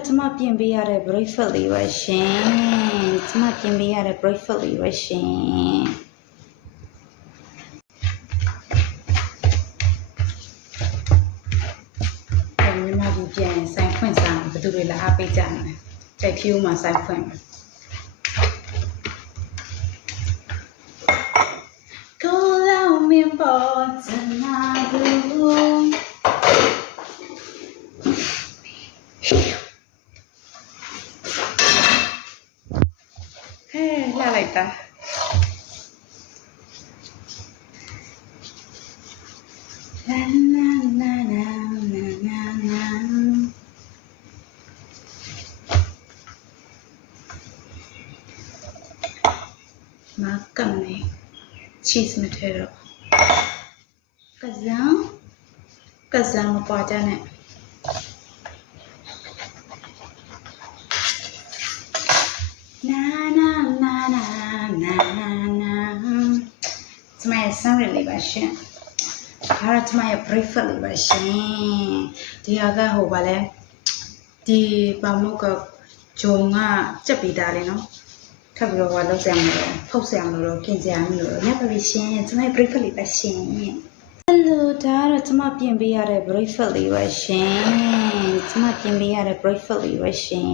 တော့ကျမပြင်ပေးရတဲ့ breakfast လေးပါရှင်ကျမပြင်ပေးရတဲ့ breakfast လေးပါရှင်ညီမကြီးပြန်ဆိုင်ဖွင့်စားဘယ်သူတွေလာအားပေးကြတယ်တိုက်ဖြူးမှာဆိုင်ဖွင့်ကိုလောင်မင်းပေါ်ချနာဘူးဟဲ့လာလိုက်တာလာလာလာလာလာလာမာကနေcheese မထဲတော့ကဇံမပွားကြနဲ့နာနာနာနာနာနာကျမရဲ့ salad လေးပါရှင်ဒါတော့ကျမရဲ့ breakfast လေးပါရှင်ဒီဟာကဟိုပါလဲဒီပေါင်မုတ်ကဂျုံကကြက်ပီတာလေးနော်ထပ်ပြီးတော့လောက်ဆရာမလို့ဖုတ်ဆရာမလို့กินဆရာမလို့ညပါပြီရှင်ကျမရဲ့ breakfast လေးပါရှင်Hello ဒါတော့ကျမပြင်ပေးရတဲ့ breakfast လေးပါရှင်ကျမပြင်ပေးရတဲ့ breakfast လေးပါရှင်